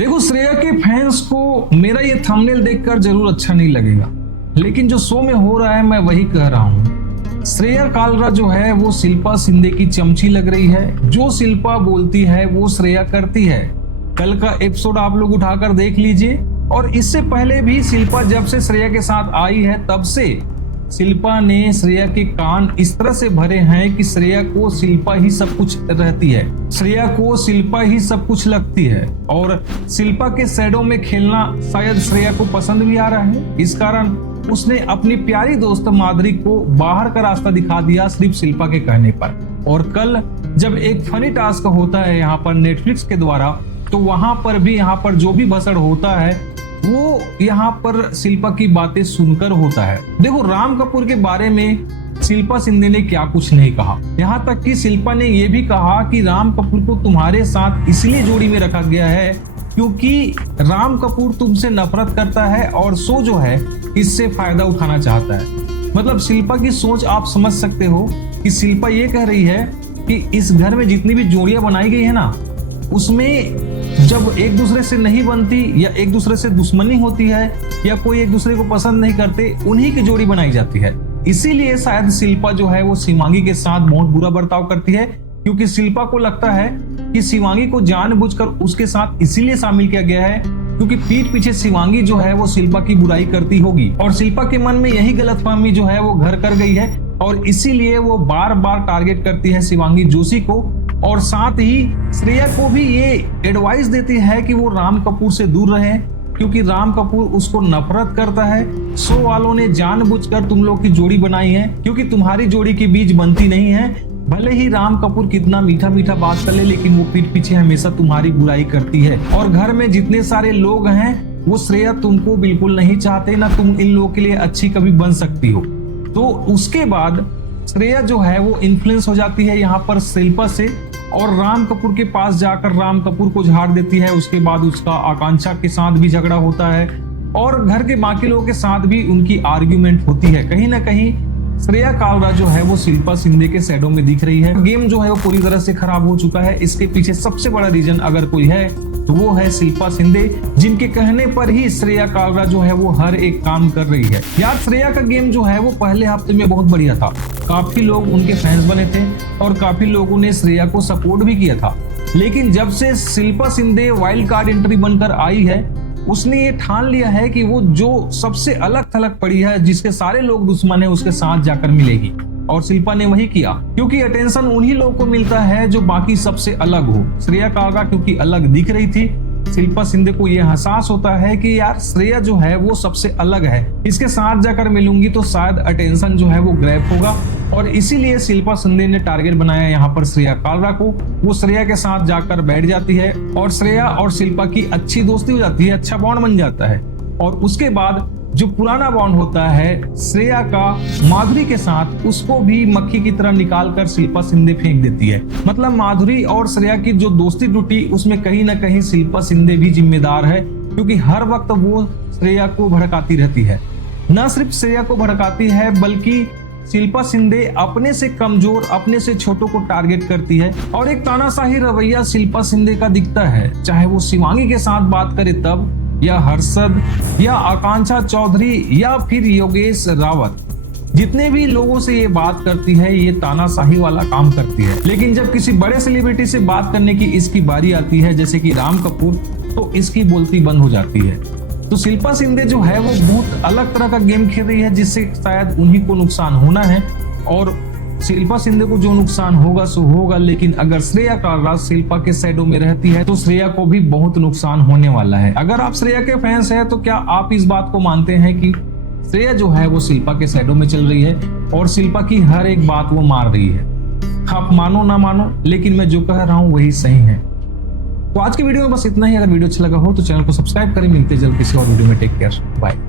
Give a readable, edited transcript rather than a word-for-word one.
देखो, श्रेया के फैंस को मेरा ये थंबनेल देखकर जरूर अच्छा नहीं लगेगा, लेकिन जो शो में हो रहा है मैं वही कह रहा हूँ। श्रेया कालरा जो है वो शिल्पा शिंदे की चमची लग रही है। जो शिल्पा बोलती है वो श्रेया करती है। कल का एपिसोड आप लोग उठाकर देख लीजिए। और इससे पहले भी शिल्पा जब से श्रेया के साथ आई है तब से शिल्पा ने श्रेया के कान इस तरह से भरे हैं कि श्रेया को शिल्पा ही सब कुछ रहती है, श्रेया को शिल्पा ही सब कुछ लगती है। और शिल्पा के शैडो में खेलना शायद श्रेया को पसंद भी आ रहा है। इस कारण उसने अपनी प्यारी दोस्त माधुरी को बाहर का रास्ता दिखा दिया सिर्फ शिल्पा के कहने पर। और कल जब एक फनी टास्क होता है यहाँ पर नेटफ्लिक्स के द्वारा, तो वहां पर भी यहाँ पर जो भी भसड़ होता है वो यहाँ पर शिल्पा की बातें सुनकर होता है। देखो, राम कपूर के बारे में शिल्पा शिंदे ने क्या कुछ नहीं कहा। यहाँ तक कि शिल्पा ने यह भी कहा कि राम कपूर को तुम्हारे साथ इसलिए जोड़ी में रखा गया है क्योंकि राम कपूर तुमसे नफरत करता है और शो जो है इससे फायदा उठाना चाहता है। मतलब शिल्पा की सोच आप समझ सकते हो कि शिल्पा ये कह रही है कि इस घर में जितनी भी जोड़ियां बनाई गई है ना, उसमें जब एक दूसरे से नहीं बनती या एक दूसरे से दुश्मनी होती है या कोई एक दूसरे को पसंद नहीं करते, उन्हीं की जोड़ी बनाई जाती है। इसीलिए शायद शिल्पा जो है वो शिवांगी के साथ बहुत बुरा बर्ताव करती है, क्योंकि शिल्पा को लगता है कि शिवांगी को जानबूझकर उसके साथ इसीलिए शामिल किया गया है क्योंकि पीठ पीछे शिवांगी जो है वो शिल्पा की बुराई करती होगी। और शिल्पा के मन में यही गलतफहमी जो है वो घर कर गई है और इसीलिए वो बार बार टारगेट करती है शिवांगी जोशी को। और साथ ही श्रेया को भी ये एडवाइस देती है कि वो राम कपूर से दूर रहे क्योंकि राम कपूर उसको नफरत करता है। शो वालों ने जानबूझकर तुम लोग की जोड़ी बनाई है क्योंकि तुम्हारी जोड़ी के बीच बनती नहीं है। भले ही राम कपूर कितना मीठा मीठा बात कर ले, लेकिन वो पीठ पीछे हमेशा तुम्हारी बुराई करती है। और घर में जितने सारे लोग हैं वो श्रेया तुमको बिल्कुल नहीं चाहते, ना तुम इन लोगों के लिए अच्छी कभी बन सकती हो। तो उसके बाद श्रेया जो है वो इन्फ्लुएंस हो जाती है यहाँ पर शिल्पा से और राम कपूर के पास जाकर राम कपूर को झाड़ देती है। उसके बाद उसका आकांक्षा के साथ भी झगड़ा होता है और घर के बाकी लोगों के साथ भी उनकी आर्ग्यूमेंट होती है। कहीं ना कहीं श्रेया कालरा जो है वो शिल्पा शिंदे के शैडो में दिख रही है। गेम जो है वो पूरी तरह से खराब हो चुका है। इसके पीछे सबसे बड़ा रीजन अगर कोई है तो वो है शिल्पा शिंदे, जिनके कहने पर ही श्रेया कालरा जो है वो हर एक काम कर रही है। यार, श्रेया का गेम जो है वो पहले हफ्ते में बहुत बढ़िया था, काफी लोग उनके फैंस बने थे और काफी लोगों ने श्रेया को सपोर्ट भी किया था। लेकिन जब से Shilpa Shinde wild card entry बनकर आई है, उसने ये ठान लिया है कि वो जो सबसे अलग थलग पड़ी है, जिसके सारे लोग दुश्मन है, उसके साथ जाकर मिलेगी। और शिल्पा ने वही किया क्योंकि अटेंशन उन्हीं लोगों को मिलता है जो बाकी सबसे अलग हो। श्रेया कालरा क्योंकि अलग दिख रही थी, शिल्पा शिंदे को यह एहसास होता है कि यार श्रेया जो है वो सबसे अलग है, इसके साथ जाकर मिलूंगी तो शायद अटेंशन जो है वो ग्रैब होगा। और इसीलिए शिल्पा शिंदे ने टारगेट बनाया यहाँ पर श्रेया कालरा को। वो श्रेया के साथ जाकर बैठ जाती है और श्रेया और शिल्पा की अच्छी दोस्ती हो जाती है, अच्छा बॉन्ड बन जाता है। और उसके बाद जो पुराना बॉन्ड होता है श्रेया का माधुरी के साथ, उसको भी मक्खी की तरह निकाल कर शिल्पा शिंदे फेंक देती है। मतलब माधुरी और श्रेया की जो दोस्ती टूटी उसमें कहीं ना कहीं शिल्पा शिंदे भी जिम्मेदार है, क्योंकि हर वक्त वो श्रेया को भड़काती रहती है। न सिर्फ श्रेया को भड़काती है बल्कि शिल्पा शिंदे अपने से कमजोर, अपने से छोटों को टारगेट करती है। और एक तानाशाही रवैया शिल्पा शिंदे का दिखता है, चाहे वो शिवांगी के साथ बात करे तब, या हर्षद, या आकांक्षा चौधरी, या फिर योगेश रावत, जितने भी लोगों से ये बात करती है ये तानाशाही वाला काम करती है। लेकिन जब किसी बड़े सेलिब्रिटी से बात करने की इसकी बारी आती है, जैसे कि राम कपूर, तो इसकी बोलती बंद हो जाती है। तो शिल्पा शिंदे जो है वो बहुत अलग तरह का गेम खेल रही है, जिससे शायद उन्हीं को नुकसान होना है। और शिल्पा शिंदे को जो नुकसान होगा सो होगा, लेकिन अगर श्रेया कालरा शिल्पा के शैडो में रहती है तो श्रेया को भी बहुत नुकसान होने वाला है। अगर आप श्रेया के फैंस हैं तो क्या आप इस बात को मानते हैं कि श्रेया जो है वो शिल्पा के शैडो में चल रही है और शिल्पा की हर एक बात वो मार रही है? आप मानो ना मानो, लेकिन मैं जो कह रहा हूँ वही सही है। तो आज की वीडियो में बस इतना ही। अगर वीडियो अच्छा लगा हो तो चैनल को सब्सक्राइब करें। मिलते जल्द किसी और वीडियो में। Take care, bye.